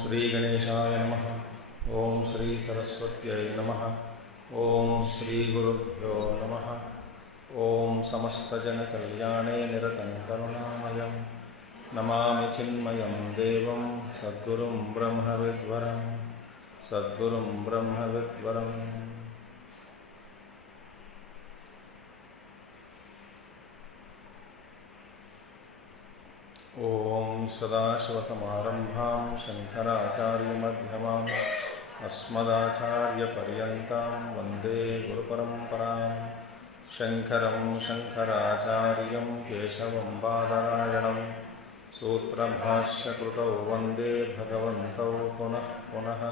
श्री गणेशाय नमः। ओम श्री सरस्वत्यै नमः। ओम श्री गुरुभ्यो नमः। ओम समस्तजनकल्याणे निरतं करुणामयं नमामि चिन्मयं देवं सद्गुरुं ब्रह्मविद्वरं सद्गुरुं ब्रह्मविद्वरम्। ओम सदाशिवसमारम्भां शङ्कराचार्यमध्यमाम् अस्मदाचार्यपर्यन्तां वन्दे गुरुपरम्परां। शङ्करं शङ्कराचार्यं केशवं बादरायणं सूत्रभाष्यकृतौ वन्दे भगवन्तौ पुनः पुनः।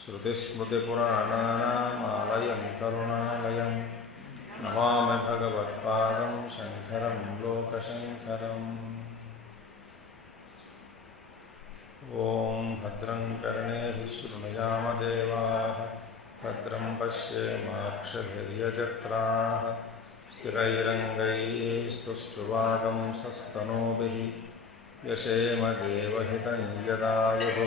श्रुतिस्मृतिपुराणानामालयं करुणालयं नमामि भगवत्पादं शङ्करं लोकशङ्करम्। ओम भद्रं कर्णेभिः शृणुयामदेवाः भद्रं पश्येमाक्षभिर्यजत्राः स्थिरैरङ्गैस्तुष्टुवागंसस्तनूभिः यशेम देवहितं यदायुः।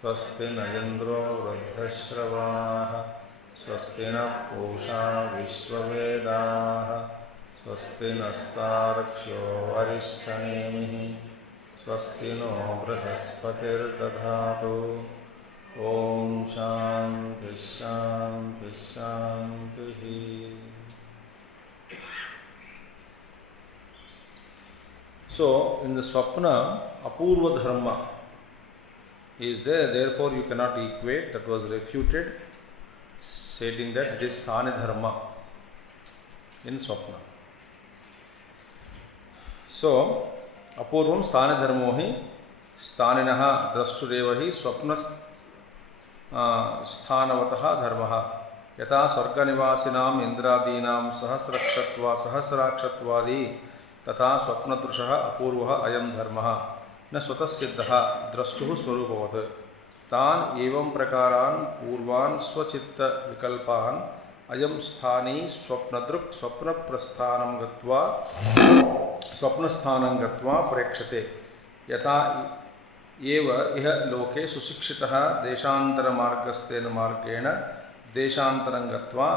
स्वस्ति न इन्द्रो वृद्धश्रवाः स्वस्ति न पूषा विश्ववेदाः स्वस्ति नस्तार्क्ष्यो अरिष्टनेमिः स्वस्ति नो बृहस्पतिर्दधातु। ओम शांति शांति शांति। So in the swapna, apurva dharma is there, therefore you cannot equate. That was refuted, stating that it is sthani dharma in swapna. So अपूर्वं स्थाने धर्मो हि स्थानिनः द्रष्टुरेव हि स्वप्न स्थानवतः धर्मः। यथा स्वर्गनिवासिनां इंद्रादीनां सहस्राक्षत्वादि तथा स्वप्नदृशः अपूर्वः अयं धर्मः न स्वतः सिद्धः द्रष्टुः स्वरूपवत्। तान् एवं प्रकारान् पूर्वान् स्वचित्त विकल्पान् अयं स्थानी स्वप्नदृक् स्वप्नप्रस्थानं गत्वा स्वप्नस्थानं गत्वा प्रेक्षते। यथा एव इह लोके सुशिक्षितः देशान्तरमार्गस्तेन मार्गेण देशान्तरं गत्वा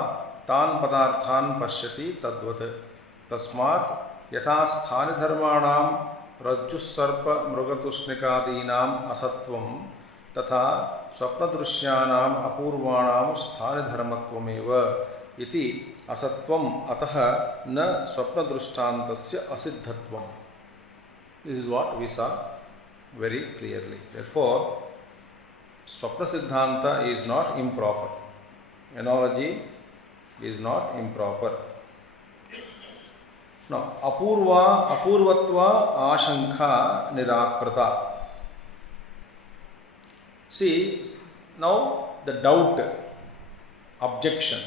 तान् पदार्थान् पश्यति तद्वत्। तस्मात् यथा स्थानिधर्माणां रज्जुस्सर्पमृगतुष्णिकादीनाम् असत्वं तथा स्वप्नदृश्यानाम् अपूर्वाणां स्थानिधर्मत्वमेव इति असत्वम् अतः न स्वप्नदृष्टान्तस्य असिद्धत्वम्. This is what we saw very clearly. Therefore, swapna siddhanta is not improper. Analogy is not improper. Now, apurvatva ashankha nirakrita. See, now the doubt, objection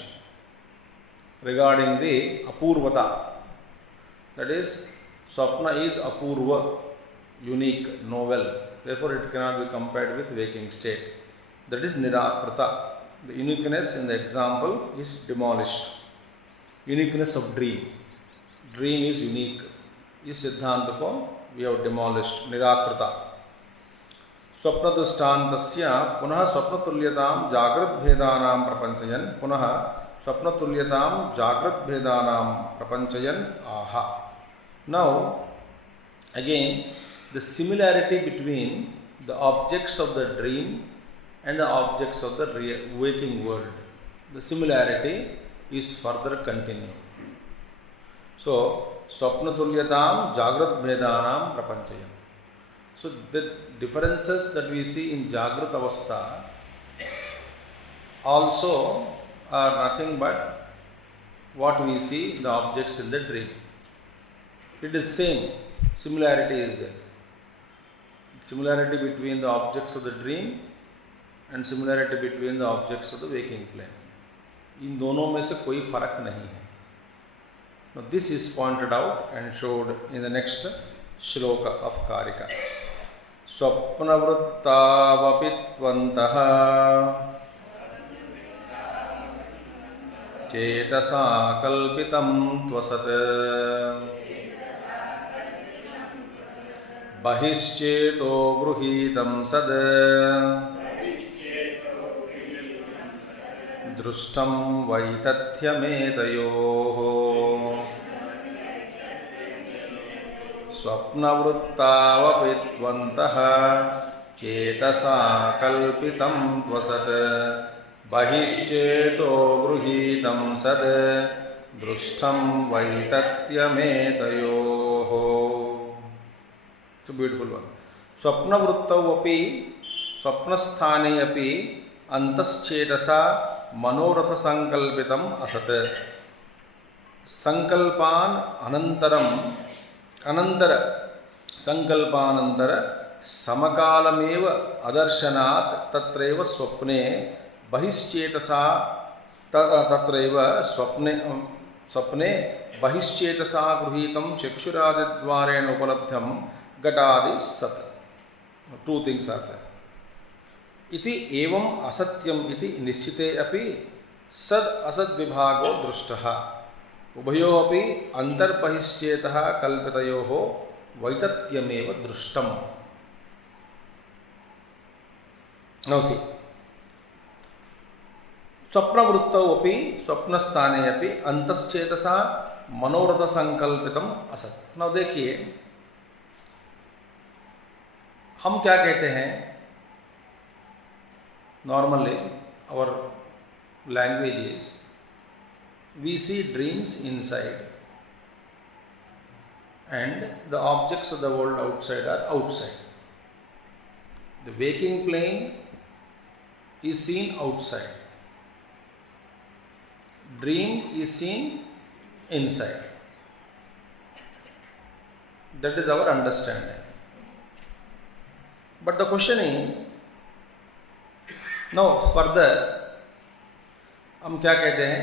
regarding the apurvata, that is swapna is apurva, unique, novel, therefore it cannot be compared with waking state. That is nirakrita. The uniqueness in the example is demolished. Uniqueness of dream is unique. Is siddhantako we have demolished, nirakrita. स्वप्नदृष्टान्तस्य पुनः स्वप्नतुल्यतां जागृतभेदानां प्रपञ्चयन् पुनः स्वप्नतुल्यतां जागृतभेदानां प्रपञ्चयन् आह. Now again the similarity between the objects of the dream and the objects of the waking world, the similarity is further continued. So स्वप्नतुल्यतां जागृतभेदानां प्रपञ्चयन्. So the differences that we see in Jagrat Avastha also are nothing but what we see the objects in the dream. It is same, similarity is there. Similarity between the objects of the dream and similarity between the objects of the waking plane. इन दोनों में से कोई फर्क नहीं है. Now this is pointed out and showed in the next Śloka of Karika. स्वप्नवृत्तावपि त्वन्तः चेतसा कल्पितं त्वसत् बहिश्चेतो गृहीतं सद् दृष्टं वैतथ्यमेतयोः स्वप्नवृत्तावपि त्वन्तः चेतसा कल्पितं त्वसत् बहिश्चेतो गृहीतं सद् दृष्टं वैतथ्यमेतयोः. It's a beautiful one. स्वप्नवृत्तौ अपि स्वप्नस्थाने अपि अंतश्चेतसा मनोरथसंकल्पितम् असत् संकल्पान् अनंतर संकल्पानंतर समकालमेव अदर्शनात् तत्रैव स्वप्ने बहिश्चेतसा तत्रैव स्वप्ने बहिश्चेतसा गृहीतं चक्षुरादिद्वारेण उपलब्धं घटादि सत्. Two things are there. इति एवं असत्यम इति निश्चिते अपि सद असद विभागो दृष्टः उभयोः अपि अंतर्बहिश्चेतः कल्पितयोः वैतथ्यमेव दृष्टम्. Now see, स्वप्नवृत्तौ अपि स्वप्नस्थाने अपि अंतश्चेतसा मनोरथ संकल्पितम् असत्. Now देखिए, हम क्या कहते हैं? Normally, our language is, we see dreams inside and the objects of the world outside are outside. The waking plane is seen outside. Dream is seen inside. That is our understanding. But the question is, now further हम क्या कहते हैं?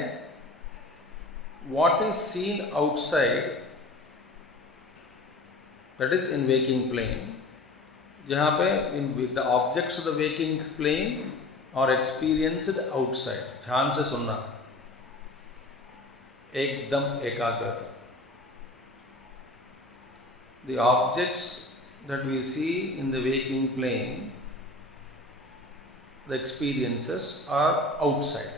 What is seen outside, that is in waking plane, जहाँ पे the objects of the waking plane are experienced outside. ध्यान से सुनना, एकदम एकाग्रता. The objects that we see in the waking plane, the experiences are outside.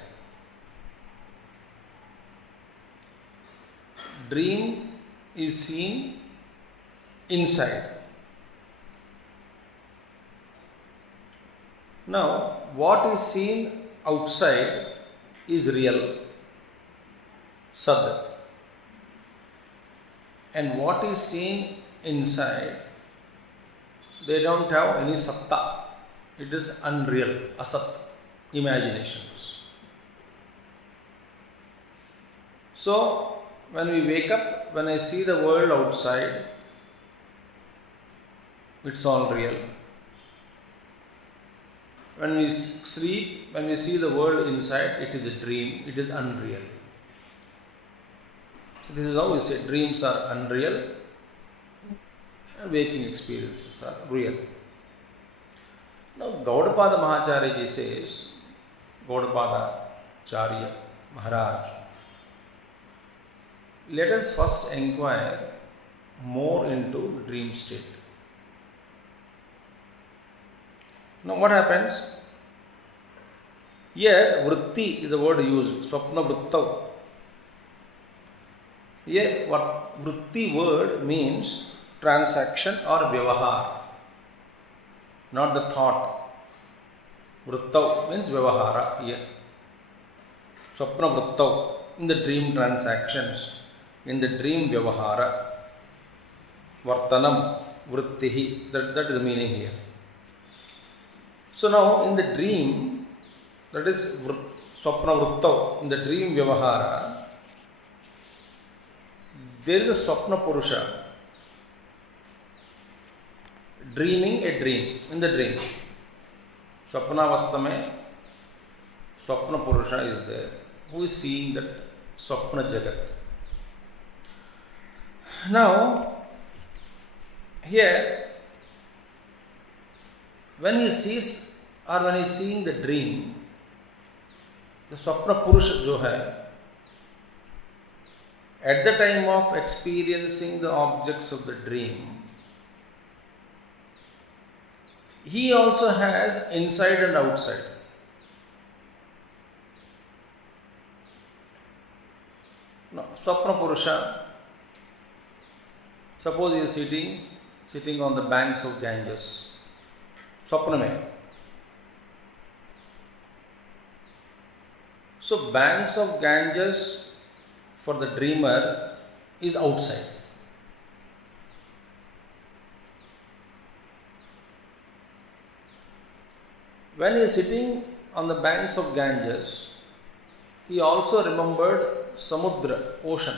Dream is seen inside. Now, what is seen outside is real, sad, and what is seen inside, they don't have any satta. It is unreal, asat, imaginations. So, when we wake up, when I see the world outside, it's all real. When we sleep, when we see the world inside, it is a dream, it is unreal. So this is how we say dreams are unreal, and waking experiences are real. Now, Gaudapada Mahacharya ji says, Gaudapada Charya Maharaj, let us first inquire more into dream state. Now, what happens? Here, vritti is the word used, swapna vrittau. Here, what vritti word means transaction or vyavahar, not the thought. Vrittau means vyavahara here. Swapna vrittau, in the dream transactions, in the dream vyavahara, vartanam, vrittihi, that is the meaning here. So now in the dream, that is swapna vrittau, in the dream vyavahara, there is a swapna purusha dreaming a dream, in the dream. Swapnavastha mein swapna purusha is there, who is seeing that swapna jagat. Now, here, when he sees or when he is seeing the dream, the swapna purusha jo hai, at the time of experiencing the objects of the dream, he also has inside and outside. No, Swapna Purusha, suppose he is sitting on the banks of Ganges. Swapna mein. So banks of Ganges for the dreamer is outside. When he is sitting on the banks of Ganges, he also remembered Samudra, ocean.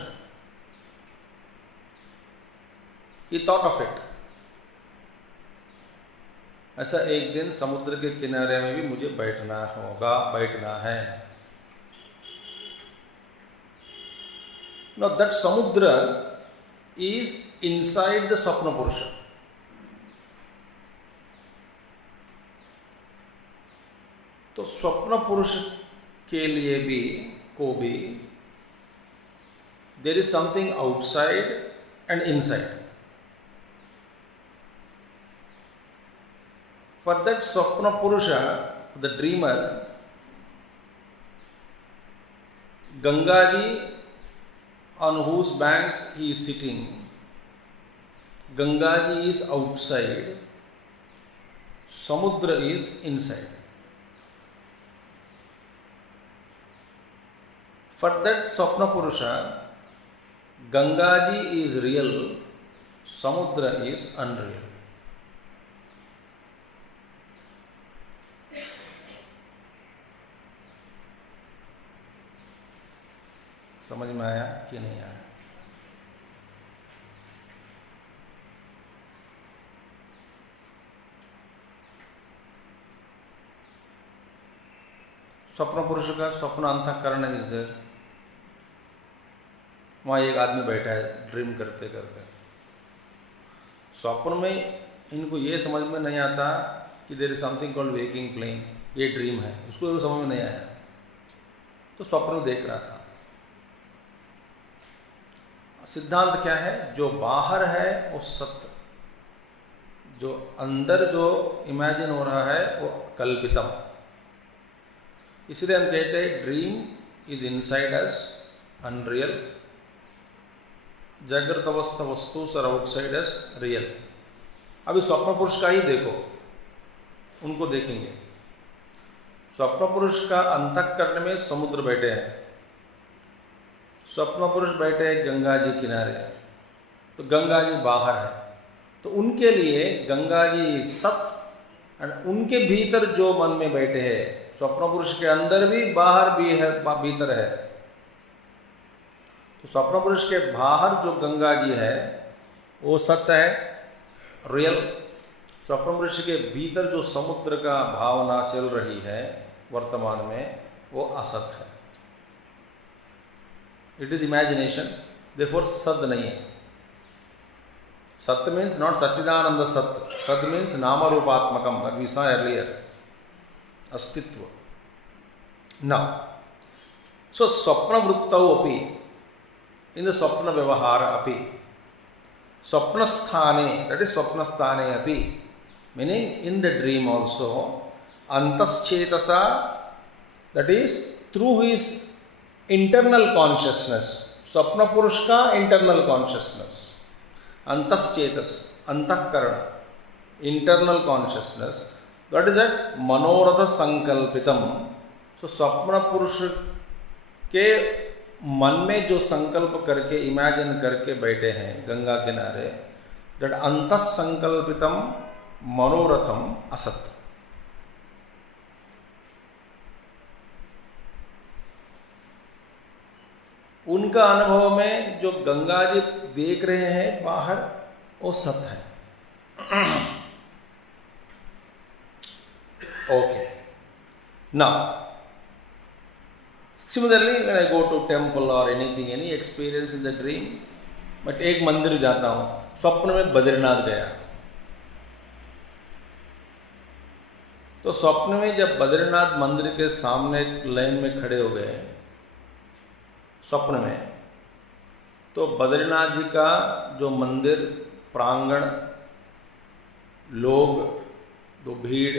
He thought of it. ऐसा एक दिन समुद्र के किनारे में भी मुझे बैठना है. Now that Samudra is inside the Swapna Purusha. तो स्वप्न पुरुष के लिए भी there is something outside and inside. For that Swapna Purusha, the dreamer, Gangaji on whose banks he is sitting, Gangaji is outside, Samudra is inside. For that Swapna Purusha, Gangaji is real, Samudra is unreal. समझ में आया कि नहीं आया? स्वप्न पुरुष का स्वप्न अंतःकरण इज देयर. वहाँ एक आदमी बैठा है ड्रीम करते करते. स्वप्न में इनको ये समझ में नहीं आता कि there is something called waking plane, ये ड्रीम है, उसको तो समझ में नहीं आया. तो स्वप्न देख रहा था. सिद्धांत क्या है? जो बाहर है वो सत्य, जो अंदर जो इमेजिन हो रहा है वो कल्पितम. इसलिए हम कहते हैं dream is inside us, unreal. जागृत अवस्था वस्तु सर आउटसाइड अस, रियल. अभी स्वप्न पुरुष का ही देखो, उनको देखेंगे. स्वप्न पुरुष का अंतःकरण में समुद्र बैठे हैं, स्वप्न पुरुष बैठे हैं गंगा जी किनारे, तो गंगा जी बाहर है. तो उनके लिए गंगा जी सत्य, और उनके भीतर जो मन में बैठे हैं, स्वप्न पुरुष के अंदर भी बाहर भी है, भीतर है. तो स्वप्न पुरुष के बाहर जो गंगा जी है वो सत्य है, रियल. स्वप्न पुरुष के भीतर जो समुद्र का भावना चल रही है वर्तमान में, वो असत है. इट इज इमेजिनेशन, देयरफॉर सद नहीं है. सत्य मीन्स नॉट सच्चिदानंद सत्य. सद मीन्स नाम रूपात्मकम, वी सॉ अर्लियर, अस्तित्व. नाउ सो स्वप्न वृत्तौ अपि, in the swapna vyavahara api, swapna sthane, that is swapna sthane api, meaning in the dream also, antaschetasa, that is through his internal consciousness, swapna purush ka internal consciousness, antaschetas, antahkarana, internal consciousness, that is that manoratha sankalpitam. So स्वप्न पुरुष के मन में जो संकल्प करके imagine करके बैठे हैं गंगा किनारे, दैट अंतः संकल्पितम मनोरथम असत. उनका अनुभव में जो गंगा जी देख रहे हैं बाहर, वो सत्य है. Okay. Now similarly, when I go to temple or anything, any experience in the dream, but एक मंदिर जाता हूँ, स्वप्न में बद्रीनाथ गया. तो स्वप्न में जब बद्रीनाथ मंदिर के सामने लाइन में खड़े हो गए स्वप्न में, तो बद्रीनाथ जी का जो मंदिर प्रांगण, लोग, तो भीड़,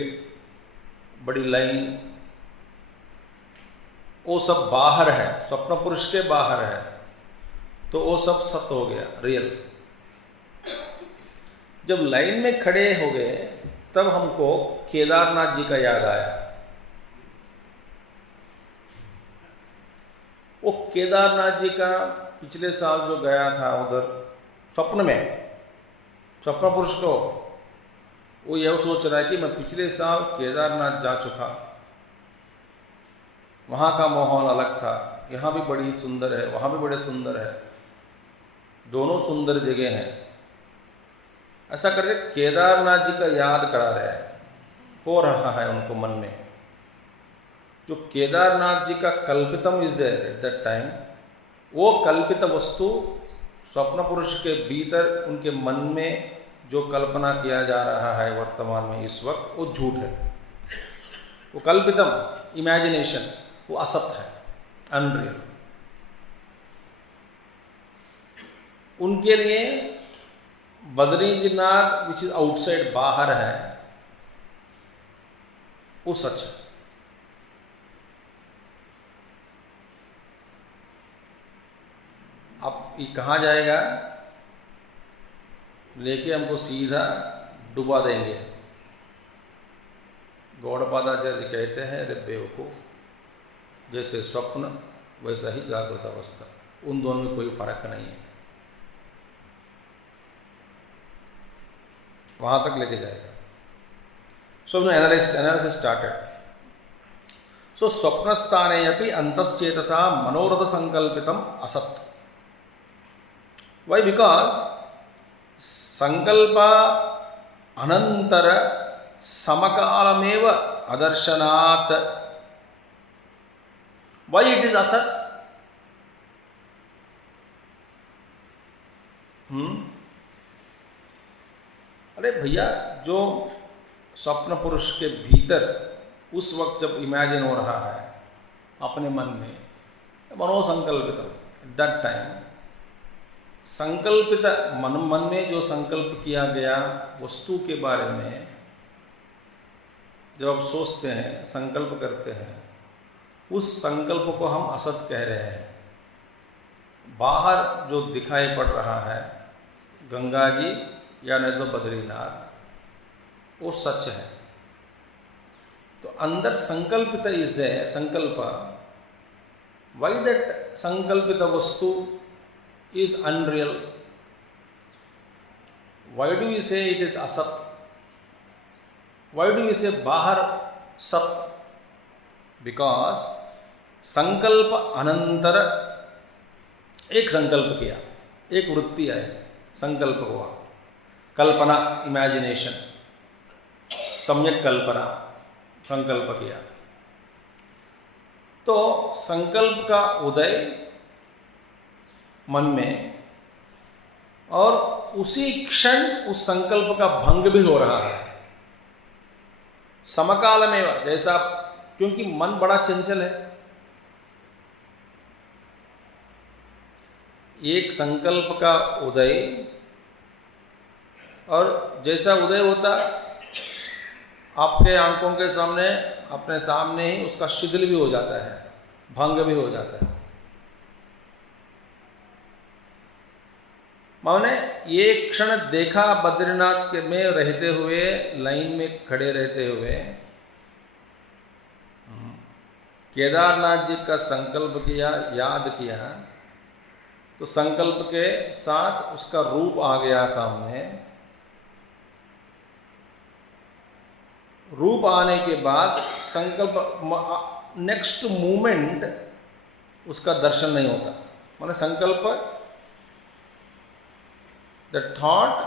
बड़ी लाइन, वो सब बाहर है, स्वप्न पुरुष के बाहर है, तो वो सब सत्य हो गया, रियल। जब लाइन में खड़े हो गए तब हमको केदारनाथ जी का याद आया। वो केदारनाथ जी का पिछले साल जो गया था उधर स्वप्न में, स्वप्न पुरुष को वो यह सोच रहा है कि मैं पिछले साल केदारनाथ जा चुका, वहाँ का माहौल अलग था, यहाँ भी बड़ी सुंदर है, वहाँ भी बड़े सुंदर है, दोनों सुंदर जगह हैं। ऐसा करके केदारनाथ जी का याद करा रहे हैं, हो रहा है उनको मन में। जो केदारनाथ जी का कल्पितम is there at that time, वो कल्पित वस्तु स्वप्न पुरुष के भीतर उनके मन में जो कल्पना किया जा रहा है वर्तमान में इस वक्त, वो झूठ है, वो कल्पितम, इमेजिनेशन, वो असत है, अनरियल। उनके लिए बद्रीनाथ विच इज आउटसाइड, बाहर है, वो सच है। अब ये कहाँ जाएगा? लेके हमको सीधा डुबा देंगे। गौड़पादाचार्य कहते हैं, रे बेवकूफ, जैसे स्वप्न वैसा ही जागृत अवस्था, उन दोनों में कोई फर्क नहीं है। वहां तक लेके जाएगा। सो एनालिसिस स्टार्टेड। सो स्वप्न स्थाने अपि अंतश्चेतसा मनोरथ संकल्पितम असत्। Why? Because संकल्प अनंतर समकालमेव अदर्शनात्। Why it is असत? अरे भैया, जो स्वप्न पुरुष के भीतर उस वक्त जब इमेजिन हो रहा है अपने मन में, मनोसंकल्पित, दैट टाइम संकल्पित मन में जो संकल्प किया गया वस्तु के बारे में जब आप सोचते हैं, संकल्प करते हैं, उस संकल्प को हम असत कह रहे हैं। बाहर जो दिखाई पड़ रहा है, गंगा जी या नहीं तो बद्रीनाथ, वो सच है। तो अंदर संकल्पित इज देयर, संकल्प। व्हाई दैट संकल्पित वस्तु is unreal? Why do we say it is asat? Why do we say bahar sat? Because संकल्प अनंतर एक संकल्प किया, एक वृत्ति आई, संकल्प हुआ, कल्पना, इमेजिनेशन, सम्यक कल्पना, संकल्प किया। तो संकल्प का उदय मन में, और उसी क्षण उस संकल्प का भंग भी हो रहा है समकाल में। जैसा, क्योंकि मन बड़ा चंचल है, एक संकल्प का उदय, और जैसा उदय होता आपके आंखों के सामने, अपने सामने ही उसका शिथिल भी हो जाता है, भंग भी हो जाता है। मैंने ये क्षण देखा बद्रीनाथ के में रहते हुए, लाइन में खड़े रहते हुए, केदारनाथ जी का संकल्प किया, याद किया, तो संकल्प के साथ उसका रूप आ गया सामने। रूप आने के बाद संकल्प, नेक्स्ट मूमेंट उसका दर्शन नहीं होता। माने संकल्प, the thought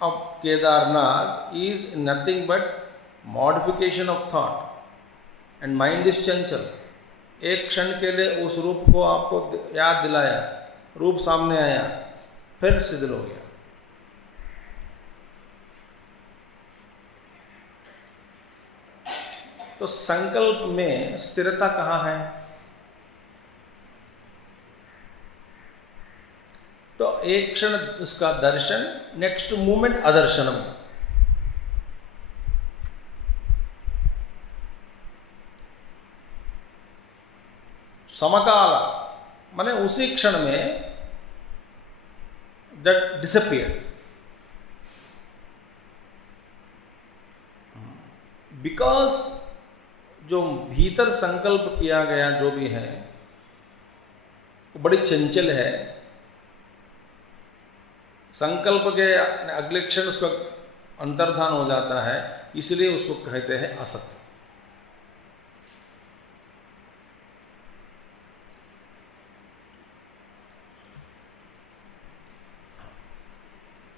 of Kedarnath is nothing but modification of thought, and mind is chanchal. एक क्षण के लिए उस रूप को आपको याद दिलाया, रूप सामने आया, फिर शिथिल हो गया। तो संकल्प में स्थिरता कहाँ है? तो एक क्षण उसका दर्शन, नेक्स्ट मूमेंट अदर्शनम। समकाल माने उसी क्षण में that disappeared. Because जो भीतर संकल्प किया गया जो भी है वो बड़ी चंचल है, संकल्प के अगले क्षण उसका अंतर्धान हो जाता है, इसलिए उसको कहते हैं असत।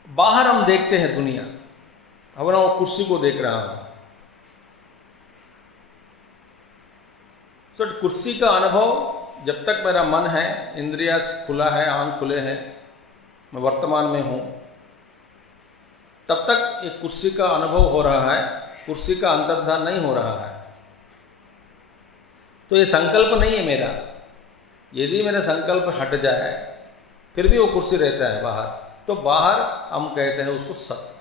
बाहर हम देखते हैं दुनिया, अब ना वो कुर्सी को देख रहा हूं, तो कुर्सी का अनुभव जब तक मेरा मन है, इंद्रिया खुला है, आंख खुले हैं, मैं वर्तमान में हूं, तब तक एक कुर्सी का अनुभव हो रहा है, कुर्सी का अंतर्धान नहीं हो रहा है। तो ये संकल्प नहीं है मेरा। यदि मेरा संकल्प हट जाए फिर भी वो कुर्सी रहता है बाहर, तो बाहर हम कहते हैं उसको सत्य।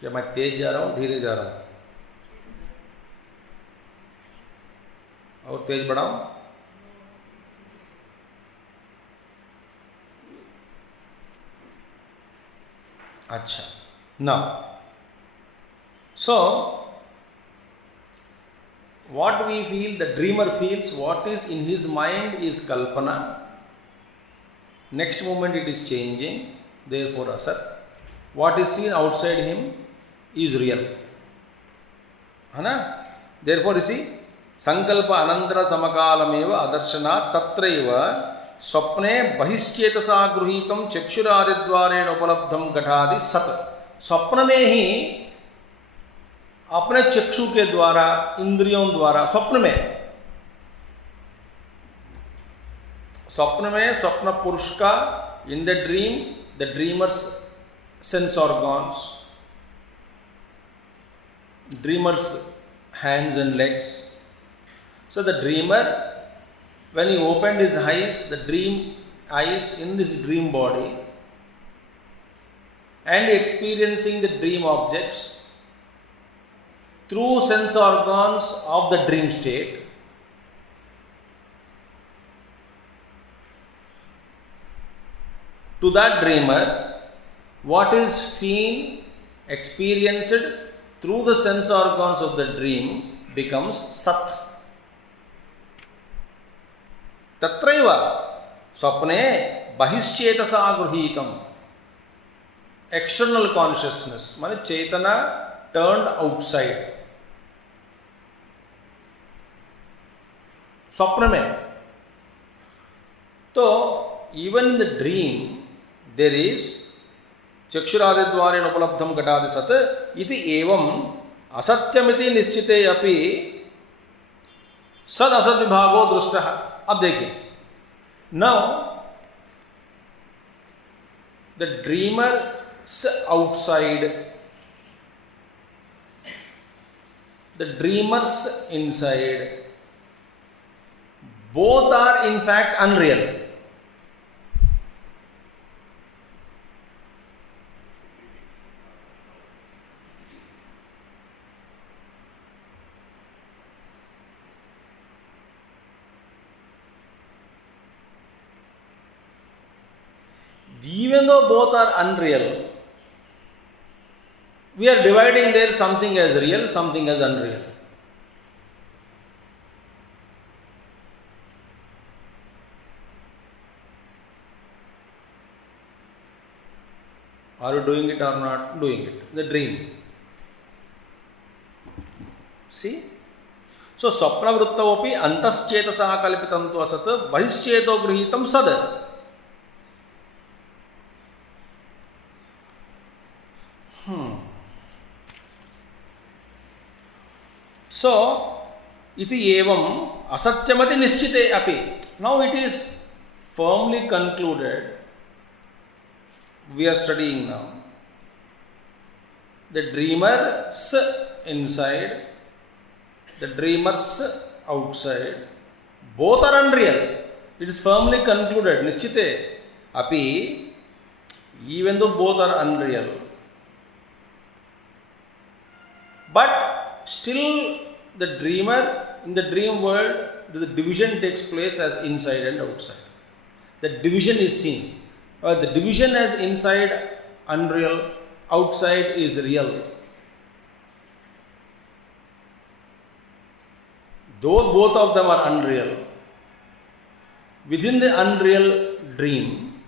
क्या मैं तेज जा रहा हूं, धीरे जा रहा हूं? और तेज बढ़ाऊं? अच्छा, now so what we feel, the dreamer feels, what is in his mind is kalpana, next moment it is changing, therefore asat. What is seen outside him is real, है ना? Therefore you see, sankalpa anantara samakalameva adarshana tatraiva स्वप्ने बहिश्चेतसा गृहीतम चक्षुरादिद्वारेण उपलब्धम घटादि सत। स्वप्न में ही अपने चक्षु के द्वारा, इंद्रियों द्वारा, स्वप्न में स्वप्न पुरुष का, in the dream, the dreamers sense organs, dreamers hands and legs. So the dreamer, when he opened his eyes, the dream eyes in his dream body, and experiencing the dream objects through sense organs of the dream state, to that dreamer, what is seen, experienced through the sense organs of the dream becomes sat. Tatraiva swapne bahischetasa gurhitam. External consciousness, माने चेतना turned outside. स्वप्न में तो even in the dream there is चक्षुरादिद्वारेण उपलब्धम घटादि सत् इति एवं असत्यमिति निश्चिते अपि सद असत विभागो दृष्टः। अब देखिए, now the dreamers outside, the dreamers inside, both are in fact unreal. Even though both are unreal, we are dividing there something as real, something as unreal. Are you doing it or not doing it? The dream. See? So, swapna vruttaopi antaschetasa kalpitam tu asat bahischeto grihitam sad. So, iti evam asatyamati nischite api. Now it is firmly concluded. We are studying now. The dreamers inside, the dreamers outside, both are unreal. It is firmly concluded. Nischite api, even though both are unreal, But still the dreamer, in the dream world, the division takes place as inside and outside. The division is seen. The division as inside unreal, outside is real. Though both of them are unreal, within the unreal dream,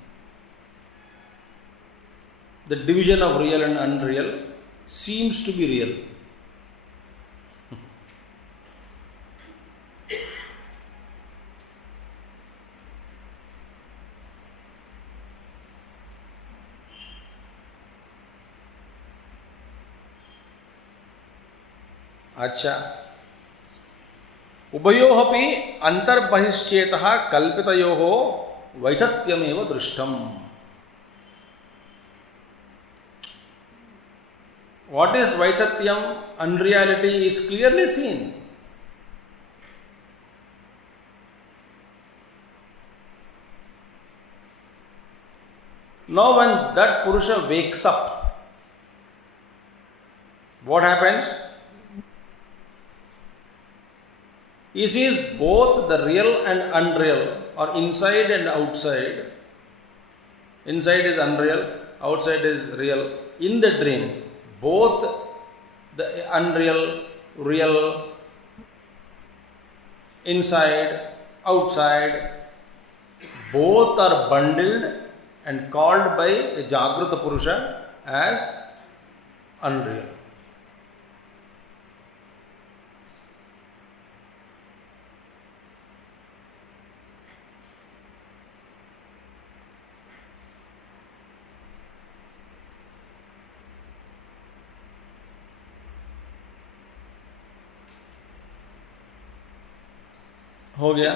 the division of real and unreal seems to be real. अच्छा, उभयोः अपि अंतर्बहिश्चेतः कल्पितयोः वैथत्यमेव दृष्टम्. What is Vaitatyam? Unreality is clearly seen. Now when that Purusha wakes up, what happens? He sees both the real and unreal, or inside and outside. Inside is unreal, outside is real. In the dream, both the unreal, real, inside, outside, both are bundled and called by a Jagrata Purusha as unreal. हो गया?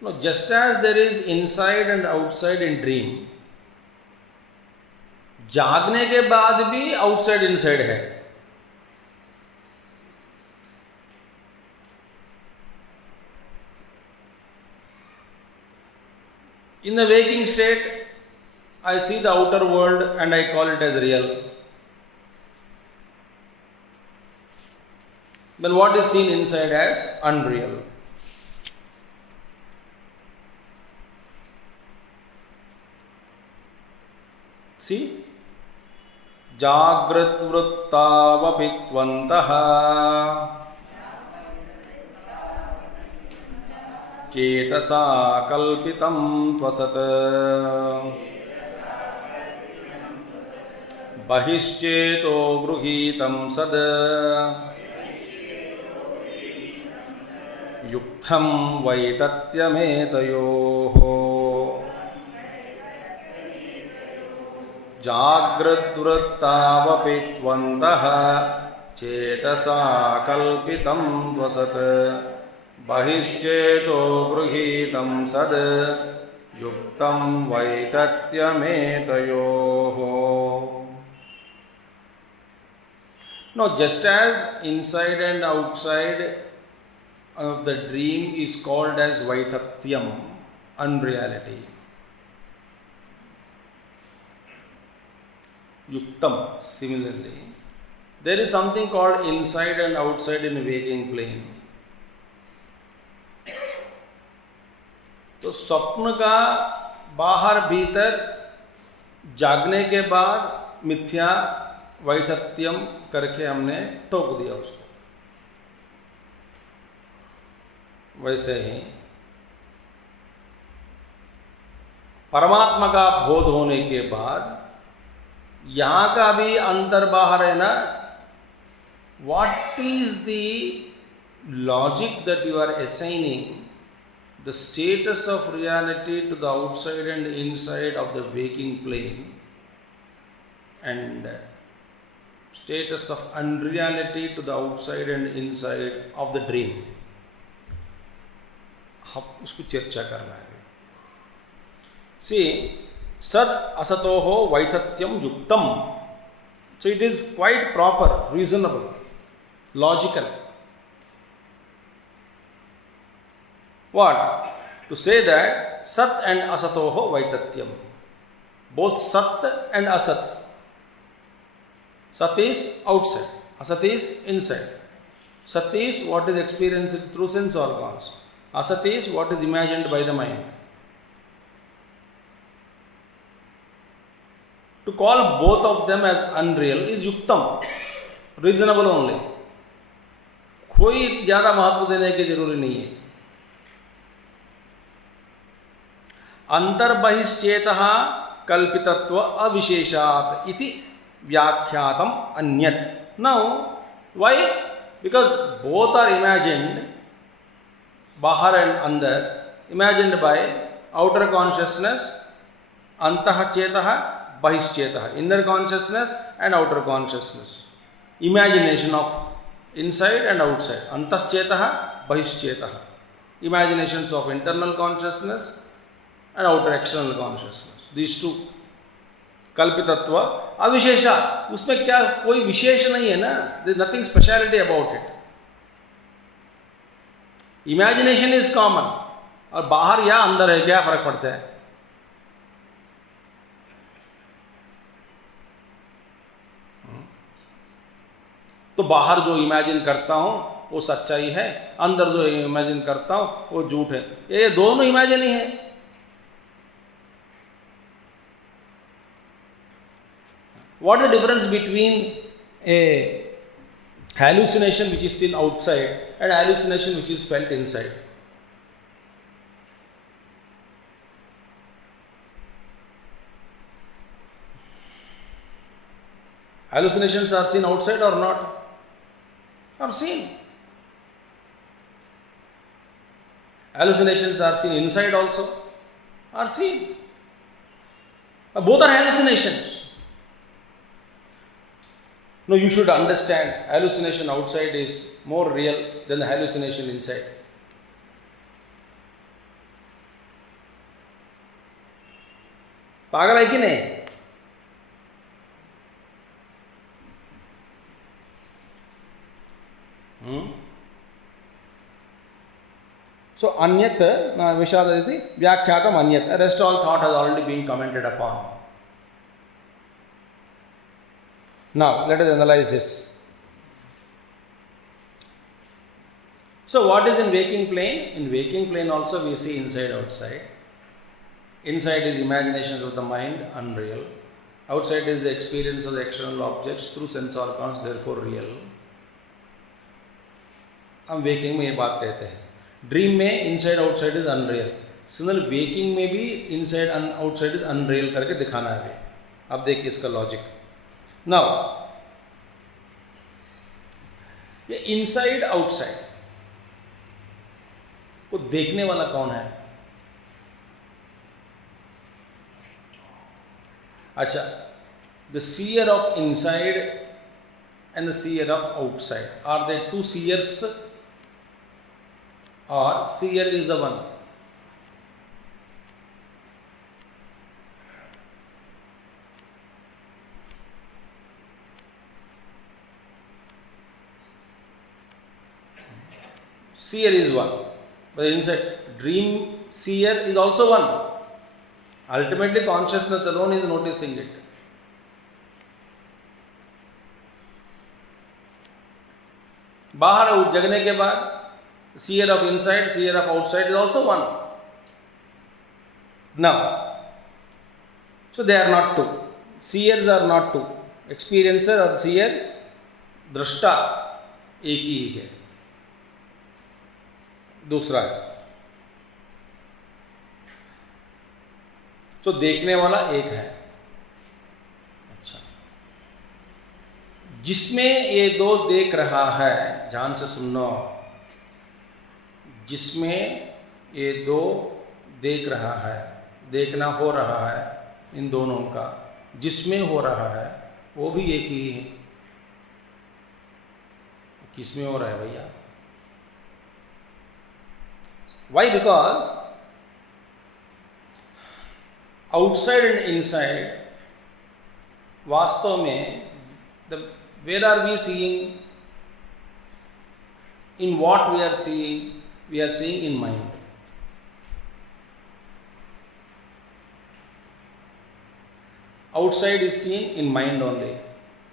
No, just as there is inside and outside in dream, जागने के बाद भी outside inside है. In the waking state, I see the outer world and I call it as real. Then what is seen inside as unreal. See? Jagrat vrittavapitvantah cetasa kalpitam tvasat bahishcheto gruhitam sad युक्तं वैतत्यमेतयोः जाग्रद्वृत्तावपित्वन्तः चेतसा कल्पितं त्वसत् बहिश्चेतो गृहीतं सद् युक्तं वैतत्यमेतयोः. Now, just as inside and outside of the dream is called as Vaitatyam, unreality. Yuktam, similarly, there is something called inside and outside in the waking plane. तो स्वप्न का बाहर भीतर जागने के बाद मिथ्या वैथत्यम करके हमने टोक दिया उसको. वैसे ही परमात्मा का बोध होने के बाद यहाँ का भी अंतर बाहर है ना. What is the logic that you are assigning the status of reality to the outside and inside of the waking plane and status of unreality to the outside and inside of the dream. हम उसको चर्चा करना है. See, सद असतोहो वैथत्यम युक्तम. So it is quite proper, reasonable, logical. What? To say that Sat and Asatoho Vaitatyam. Both Sat and Asat Sat is outside, Asat is inside. Sat is what is experienced through sense organs. Asat is what is imagined by the mind. To call both of them as unreal is yuktam, reasonable only. कोई ज़्यादा महत्व देने की जरूरी नहीं है. अंतर्बहिश्चेतः कल्पितत्व अविशेषात् इति व्याख्यातम अन्यत्. Now, why? Because both are imagined, bahar and andar, imagined by outer consciousness, antah chetah, bahischetah, inner consciousness and outer consciousness. Imagination of inside and outside, antah chetah, bahischetah. Imaginations of internal consciousness and outer external consciousness. These two. कल्पितत्व अविशेषा, उसमें क्या कोई विशेष नहीं है ना. There is nothing speciality about it. Imagination is common, और बाहर या अंदर है क्या फर्क पड़ता है. तो बाहर जो इमेजिन करता हूं वो सच्चाई है, अंदर जो इमेजिन करता हूं वो झूठ है. ये दोनों इमेजिन ही है. What is the difference between a hallucination which is seen outside and hallucination which is felt inside? Hallucinations are seen outside or not? Are seen. Hallucinations are seen inside also. Are seen. Both are hallucinations. No, you should understand, hallucination outside is more real than the hallucination inside. पागल है कि नहीं? So, anyat vishadati vyakhyātam anyat. Rest all thought has already been commented upon. Now, let us analyze this. So, what is in waking plane? In waking plane also we see inside, outside. Inside is imaginations of the mind, unreal. Outside is the experience of the external objects through sense organs, therefore real. हम waking में ये बात कहते हैं. Dream में inside, outside is unreal. Similarly, waking में भी inside and outside is unreal करके दिखाना है. अब देखिए इसका लॉजिक. Now, ये inside outside को देखने वाला कौन है? अच्छा, the seer of inside and the seer of outside, are they two seers or seer is the one? Seer is one, but inside dream seer is also one. Ultimately, consciousness alone is noticing it. बाहर जगने के बाद seer of inside, seer of outside is also one. Now, so they are not two. Seers are not two. Experiencer or seer, दृष्टा एक ही है. दूसरा है. तो देखने वाला एक है. अच्छा, जिसमें ये दो देख रहा है, ध्यान से सुनना, जिसमें ये दो देख रहा है, देखना हो रहा है इन दोनों का, जिसमें हो रहा है वो भी एक ही है. किसमें हो रहा है भैया? Why? Because outside and inside, वास्तव में, where are we seeing? In what we are seeing? We are seeing in mind. Outside is seen in mind only.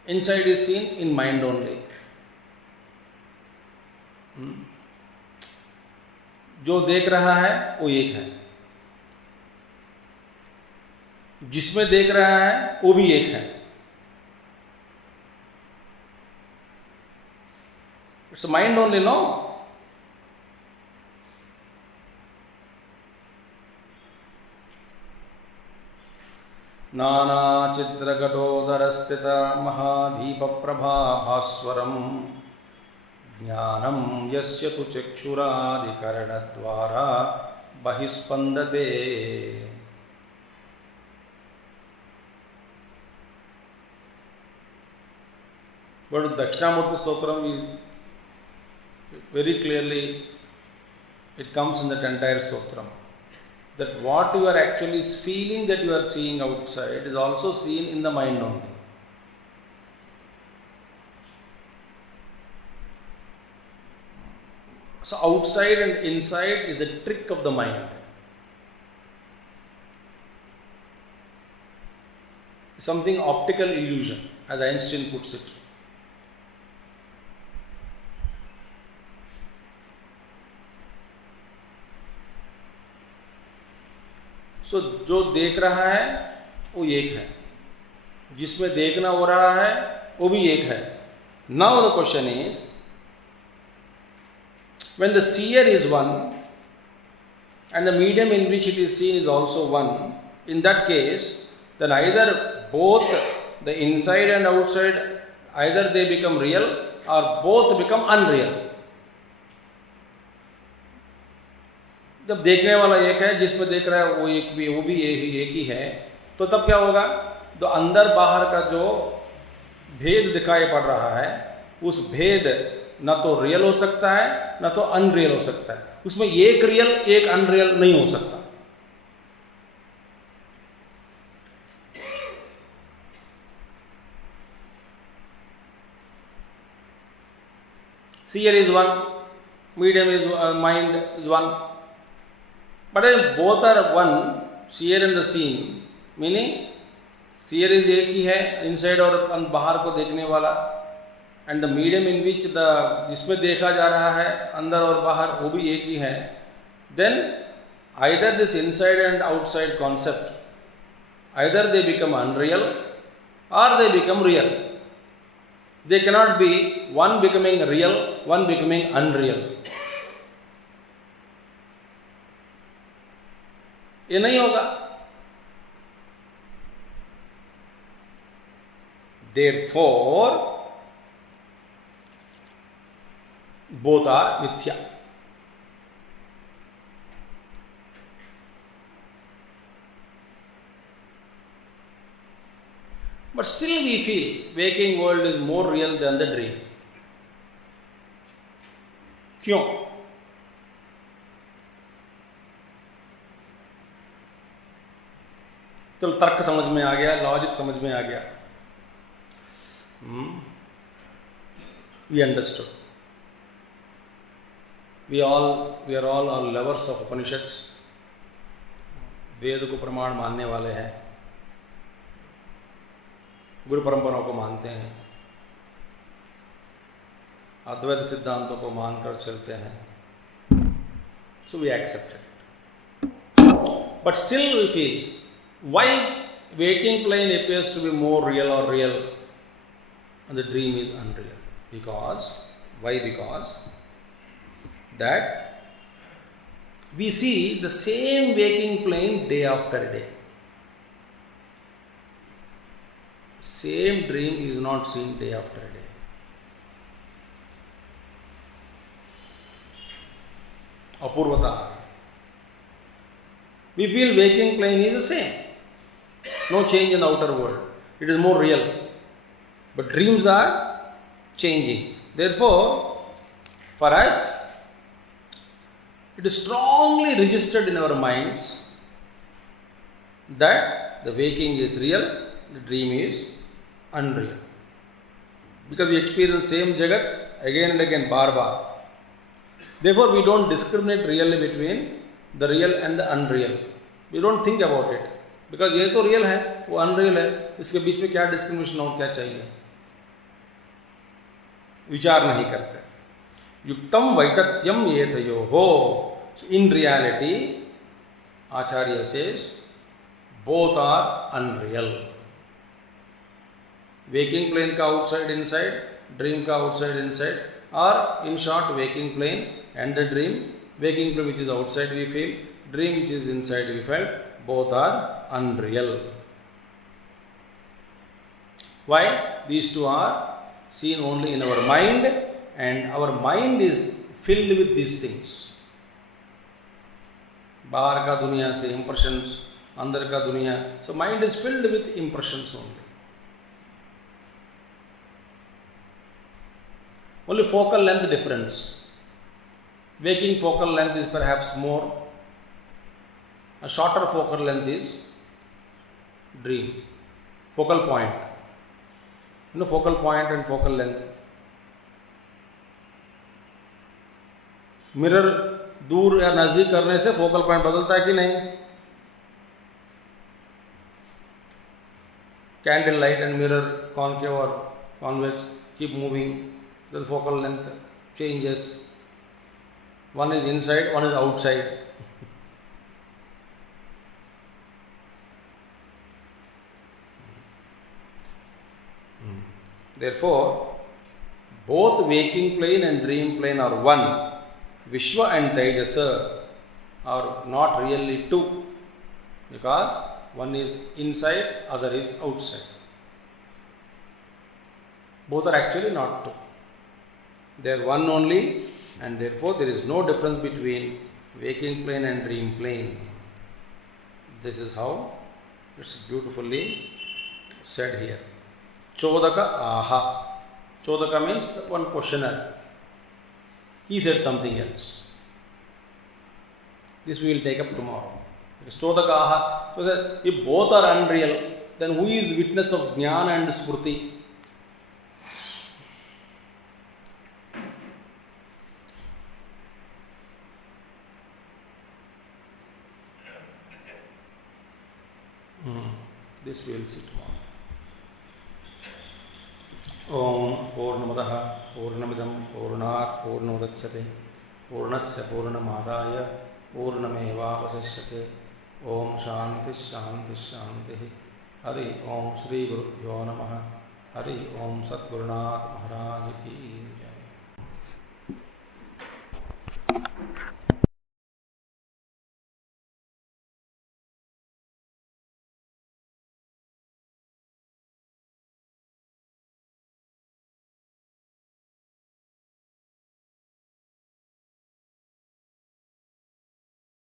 inside is seen in mind only. जो देख रहा है वो एक है, जिसमें देख रहा है वो भी एक है. It's a mind only, no? नाना चित्रघटोदरस्थित महादीपप्रभा भास्वरम ज्ञानम यस्य तु चक्षुरादिकरणद्वारा बहिस्पन्दते. But Dakshinamurti Stotram is very clearly, it comes in that entire Stotram, that what you are actually feeling that you are seeing outside is also seen in the mind only. So outside and inside is a trick of the mind. Something optical illusion, as Einstein puts it. So जो देख रहा है वो एक है, जिसमें देखना हो रहा है वो भी एक है. Now the question is, when the seer is one and the medium in which it is seen is also one, in that case, then either both the inside and outside, either they become real or both become unreal. जब देखने वाला एक है, जिसमें देख रहा है वो भी एक ही है, तो तब क्या होगा? तो अंदर बाहर का जो भेद दिखाई पड़ रहा है, उस भेद न तो रियल हो सकता है न तो अनरियल हो सकता है. उसमें एक रियल एक अनरियल नहीं हो सकता. Seer is one, medium is mind is one. But if both are one, seer and the seen, meaning seer is एक ही है, inside और बाहर को देखने वाला, and the medium in which जिसमें देखा जा रहा है अंदर और बाहर वो भी एक ही है, then either this inside and outside concept, either they become unreal or they become real. They cannot be one becoming real, one becoming unreal. ये नहीं होगा. Therefore, both are mithya. But still we feel waking world is more real than the dream. क्यों? चलो तर्क समझ में आ गया, logic समझ में आ गया. We understood. We are all lovers of Upanishads. वेद को प्रमाण मानने वाले हैं, गुरु परंपराओं को मानते हैं, अद्वैत सिद्धांतों को मानकर चलते हैं. So we accept it. But still we feel, why waking plane appears to be more real or real and the dream is unreal? Because that we see the same waking plane day after day. Same dream is not seen day after day. Apurvata. We feel waking plane is the same. No change in the outer world. It is more real. But dreams are changing. Therefore, for us, it is strongly registered in our minds that the waking is real, the dream is unreal. Because we experience same jagat again and again, bar. Therefore, we don't discriminate really between the real and the unreal. We don't think about it. Because ये तो real है, वो unreal है, इसके बीच में क्या discrimination और क्या चाहिए? विचार नहीं करते. युक्तम वैतथ्यम एतयोः. So in reality, Acharya says, both are unreal. Waking plane का outside inside, dream का outside inside, or in short, waking plane and the dream, waking plane which is outside we feel, dream which is inside we felt, both are unreal. Why? These two are seen only in our mind, and our mind is filled with these things. बाहर का दुनिया से impressions, अंदर का दुनिया, so mind is filled with impressions only. Only focal length difference. Waking focal length is perhaps more. A shorter focal length is dream. Focal point. You know, focal point and focal length. Mirror दूर या नजदीक करने से focal point बदलता है कि नहीं? Candle light and mirror, concave or convex, keep moving. The focal length changes. One is inside, one is outside. Therefore, both waking plane and dream plane are one. Vishwa and Tejasa are not really two, because one is inside, other is outside. Both are actually not two. They are one only, and therefore there is no difference between waking plane and dream plane. This is how it's beautifully said here. Chodaka aha. Chodaka means one questioner. He said something else. This we will take up tomorrow. Because Chodaka aha. So that if both are unreal, then who is witness of Jnana and Smriti? This we will see tomorrow. Om Purnamadaha Purnamidam Purnat Purnodachyate Purnasya Purnamadaya Purnameva Vasishyate. Om Shanti Shanti Shanti. Hari Om Shri Gurubhyo Namaha. Hari Om Satgurunath Maharaj Ki